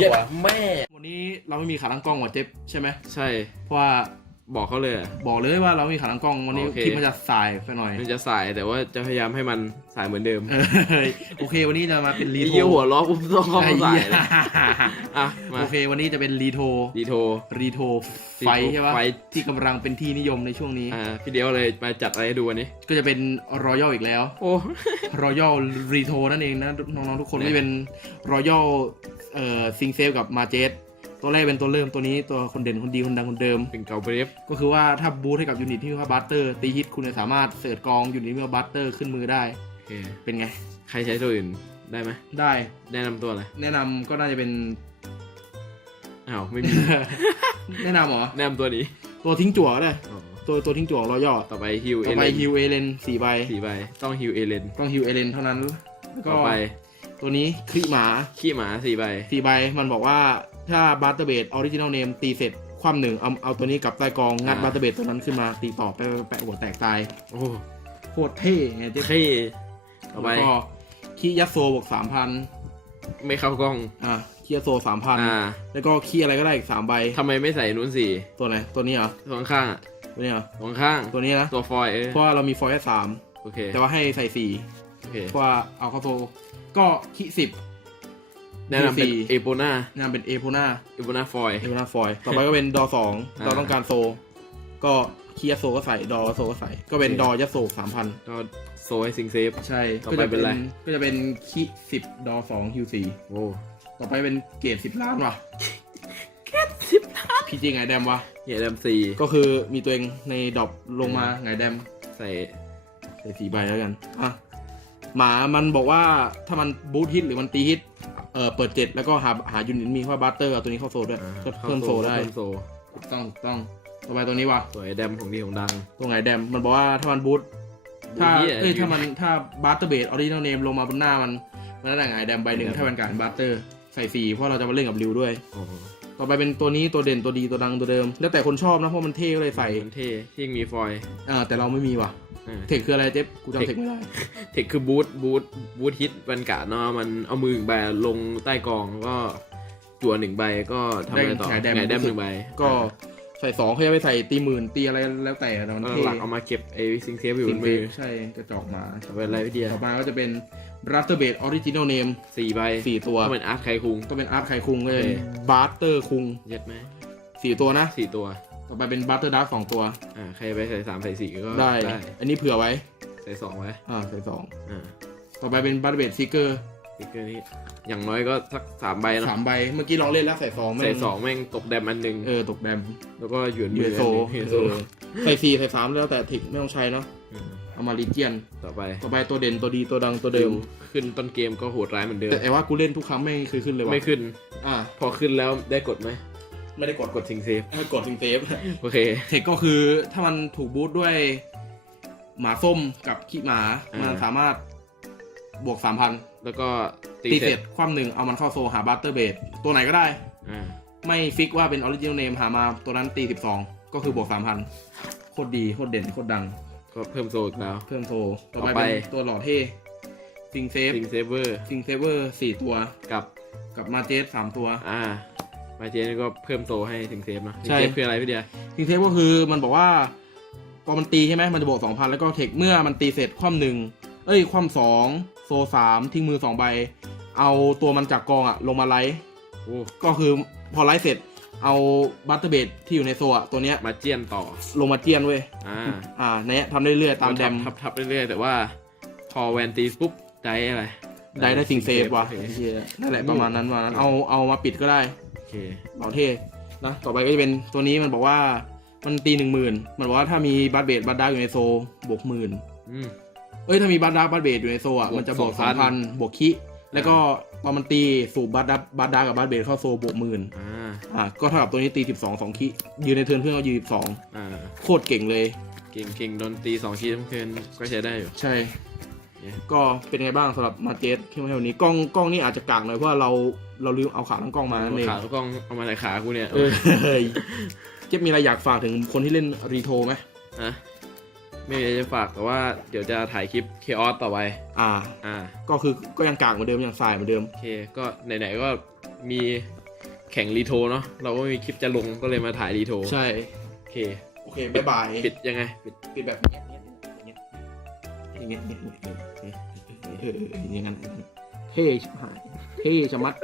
เย็ดแม่ วันนี้เราไม่มีขาตั้งกล้องว่ะเจ๊บใช่ไหมใช่ เพราะว่าบอกเขาเลยอะ บอกเลยว่าเราไม่มีขาตั้งกล้องวันนี้โอเค คลิปมันจะสายไปหน่อยมันจะสายแต่ว่าจะพยายามให้มันสายเหมือนเดิมเออโอเค วันนี้จะมาเป็นรีไอ้โทเหี้ยหัวล้อปุ๊บต้องเข้าไอ้มาสาเหี้ยยเลยอะมาโอเค วันนี้จะเป็นรีโทดีโทรีโทรีโทไฟใช่ปะไฟที่กำลังเป็นที่นิยมในช่วงนี้ อ่าพี่เดียวเลยมาจัดอะไรให้ดูวันนี้ ก็จะเป็นรอยัลอีกแล้วโอ้ รอยัลรีโทนั่นเองนะน้องๆทุกคนเนี่ยไม่เป็นรอยัล เอ่อซิงเซฟกับมาเจสตัวแรกเป็นตัวเริ่มตัวนี้ตัวคนเด่นคนดีคนดังคนเดิม เป็นเกาเบรฟก็คือว่าถ้าบูทให้กับยูนิตที่มีว่าบัตเตอร์ตีฮิตคุณจะสามารถเสิร์ชกองยูนิตที่มีว่าบัตเตอร์ขึ้นมือได้ โอเค เป็นไง ใครใช้ตัวอื่นได้ไหมได้แนะนำตัวอะไรแนะนำก็น่าจะเป็น อ้าวไม่มี แนะนำเหรอ แนะนำตัวนี้ตัวทิ้งจั่วก็ได้อ๋อตัวตัวทิ้งจั่วรอย่อต่อไปฮิวเอต่อเลไปนฮิวเอเลนสี่ใบสี่ใบต้องฮิวเอเลนต้องฮิวเอเลนเท่านั้นแล้วก็ต่อไป ตัวนี้คลิหมาขี้หมาสี่ใบสี่ใบมันบอกว่าถ้าบัตเตอร์เบดออริจินอลเนมตีเสร็จคว่ำหนึ่งเอาเอาตัวนี้กลับใต้กองงัดบัตเตอร์เบดตัวนั้นขึ้นมาตีต่อไปแปะหัวแตกตายโอ้โคตรเท่ไงเจ๊เท่ต่อไปแล้วก็คียัสโซบวกสามพันไม่เข้ากล้อง อะคียัสโซสามพันอ่า แล้วก็คีอะไรก็ได้อีกสามใบทำไมไม่ใส่นู้นสี่ตัวไหนตัวนี้เหรอตัวข้างๆอะตัวนี้เหรอตัวข้างตัวนี้นะตัวฟอยล์เออเพราะว่าเรามีฟอยล์แค่สามโอเคแต่ว่าให้ใส่สี่โอเคเพราะว่าเอาเข้าโซ ก็คีสิบ แนะนำเป็นสี่เอโปนานามเป็นเอโพนาเอโปนาฟอยล์เอโพนาฟอยล์ต่อไปก็เป็นดอสองอ่าดอต้องการโซ ก็คียัสโซก็ใส่ดอโซก็ใส่ ก็เป็นโอเคดอยัสโซสามพันก็โซให้ซิงเซฟ ใช่ต่อไปเป็นอะไร ก็จะเป็นคีสิบดอสองฮิวสี่โอ้ต่อไปเป็นเกรดสิบล้านว่ะแค่สิบล้านพีจีไงแดมวะเฮียแดมสี่ก็คือมีตัวเองในดรอปลงมาไงแดมใส่ใส่สีใบแล้วกัน อะ หมามันบอกว่าถ้ามันบูทฮิตหรือมันตีฮิตเอ่อเปิดเจ็ดแล้วก็หาหายูนิตมีว่าบัตเตอร์เอาตัวนี้เข้าโซด้วยอ่าก็เพิ่มโซได้เพิ่มโซถูกต้องถูกต้องต่อไปตัวนี้ว่ะสวยแดมของดีของดังตัวไงแดมมันบอกว่าถ้ามันบูทถ้าบูทเหี้ยเอ้ยอยู่ถ้ามันถ้าบัตเตอร์เบดออริจินอลเนมลงมาบนหน้ามันมันน่าจะไงแดมใบหนึ่งไงแดมถ้าเป็นการบัตเตอร์ใส่สีเพราะเราจะมาเล่นกับริวด้วยโอ้โหต่อไปเป็นตัวนี้ตัวเด่นตัวดีตัวดังตัวเดิม แล้วแต่คนชอบนะเพราะมันเท่ก็เลยใส่มันเท่ที่ยังมีฟอยล์อ่าแต่เราไม่มีว่ะอ่า เทคคืออะไรเจ๊บกูจำเทคไม่ได้ เทคคือบูทบูทบูทฮิตบรรกาศเนาะมันเอามือหนึ่งใบลงใต้กองก็จั่วหนึ่งใบก็ทำอะไรต่อได้แหน่แดมแหน่แดมหนึ่งใบก็ใส่สองเขาจะไปใส่ตีหมื่นตีอะไรแล้วแต่แต่มันก็เท่หลักเอามาเก็บไอ้ซิงเซฟอยู่บสิ่งนเฟมือใช่กระจอกมาต่อไปอะไรพี่เดียต่อมาก็จะเป็น b r a t e r b a s e Original Name สี่ใบสี่ตัวก็เป็นอาร์ตไคคุงก็เป็นอาร์ตไคคุงก็เป็นโอเคบาร์เตอร์คุงเย็ดไหมสี่ตัวนะสี่ตัว ต่อไปเป็นบาร์เตอร์ดักสองตัว อ่าใครไปใส่สามใส่สี่ก็ได้ อันนี้เผื่อไว้ ใส่สองไว้อ่าใส่สองอ่าต่อไปเป็นบาร์เบดซิกเกอร์สติ๊กเกอร์นี้อย่างน้อยก็สักสามใบเนอะสามใบ เมื่อกี้ลองเล่นแล้วใส่สองไม่ใส่สองแม่งตกแดมอันหนึ่งเออตกแบมแล้วก็หยวนยูมือโซอันหนึ่งยูโซเออใส่สี่ใส่สามแล้วแต่ทิกไม่ต้องใช้เนาะมเอามาลีเจียน ต่อไป ต่อไปตัวเด่นตัวดีตัวดังตัวเดิม ขึ้นต้นเกมก็โหดร้ายเหมือนเดิม แต่แต่ว่ากูเล่นทุกครั้งไม่เคยขึ้นเลยว่ะไม่ขึ้น อ่า พอขึ้นแล้วได้กดไหม ไม่ได้กดกดซิงเซฟให้กดซิงเซฟโอเค เทคก็คือถ้ามันถูกบูทด้วย หมาส้มกับขี้หมา อ่ามั มันสามารถบวกสามพันแล้วก็ตีตีเสเสร็ร็จจคว่ำหนึ่งเอามันเข้าโซหาบัตเตอร์เบดตัวไหนก็ได้ อ่าไม่ฟิกว่าเป็นออริจิน l ลเนมหามาตัวนั้นตีสิบสองก็คือบวกสามพันโคตรดีโคตรเด่นโคตรดัง ก็เพิ่มโซอีกแล้ว เพิ่มโซต่อต่อไปไป เป็นตัวหล่อเท่ซิงเซฟซิงเซเวอร์ซิงเซเวอร์สี่ตัวกับกับมาเจสสามตัว อ่า มาเจนก็เพิ่มโซให้ซิงเซฟเนอะซิงใช่ เซฟคืออะไรพี่เดียซิงเซฟก็คือมันบอกว่าพอมันตีใช่ไหมมันจะบวกสองพันแล้วก็เทคเมื่อมันตีเสร็จคว่ำหนึ่งเอ้ยคว่ำสองโซสามทิ้งมือสองใบ เอาตัวมันจากกองอะลงมาไลท์โอ้ก็คือพอไลท์เสร็จ เอาบัตเตอร์เบดที่อยู่ในโซอะตัวเนี้ยมาเจียนต่อลงมาเจียนเว้ยอ่าอ่าเนี้ยทำได้เรื่อยๆตามแดม ทับทับเรื่อยๆแต่ว่า พอแวนตีปุ๊บได้อะไร ได้ได้ซิงเซฟว่ะโอเคไอ้เหี้ยนั่นแหละประมาณนั้นประมาณนั้นเอาเอามาปิดก็ได้โอ เคเบาเท่นะต่อไปก็จะเป็นตัวนี้มันบอกว่ามันตีหนึ่งหมื่นมันบอกว่าถ้ามีบัตเบดบัตดาร์กอยู่ในโซบวกหมื่นอืมเอ้ยถ้ามีบัตดาร์กบัตเบดอยู่ในโซอะบวกมันจะบวก2,000สามพันบวกคิแล้วก็ตอนมันตีสูบบัตดาบัตดาร์กกับบัตเบดเข้าโซบวกหมื่นอ่าอะก็เท่ากับตัวนี้ตีสิบสองสองคิยืนในเทิร์นเพื่อนก็ยืนสิบสองอ่าโคตรเก่งเลย เก่งเก่งโดนตีสองทีทั้งคืนก็ใช้ได้อยู่ใช่เนี่ย ก็เป็นไงบ้างสำหรับมาเจสที่มาให้วันนี้กล้องกล้องนี่อาจจะกากหน่อยเพราะว่าเราเราลืมเอาขาตั้งกล้องมานั่นเองขาลูกกล้องเอามาใส่ขากูเนี่ยเออเฮ้ยเจ๊บมีอะไรอยากฝากถึงคนที่เล่นรีโทไหมนะไม่มีอะไรจะฝากแต่ว่าเดี๋ยวจะถ่ายคลิปเคออสต่อไปอ่าอ่า ก็คือก็ยังกากเหมือนเดิมยังสายเหมือนเดิมโอเคก็ไหนๆก็มีแข่งรีโทเนาะเราก็ไม่มีคลิปจะลงก็เลยมาถ่ายรีโทใช่โอเคโอเคบ๊ายบายปิดยังไงปิดปิดแบบเงี้ยเงี้ยเงี้ย อย่างเงี้ยอย่างเงี้ยอย่างเงี้ยอย่างเงี้ยอย่างเงี้ยอย่างเงี้ยอย่างเงี้ยเท่ชิบหายเท่ชะมัด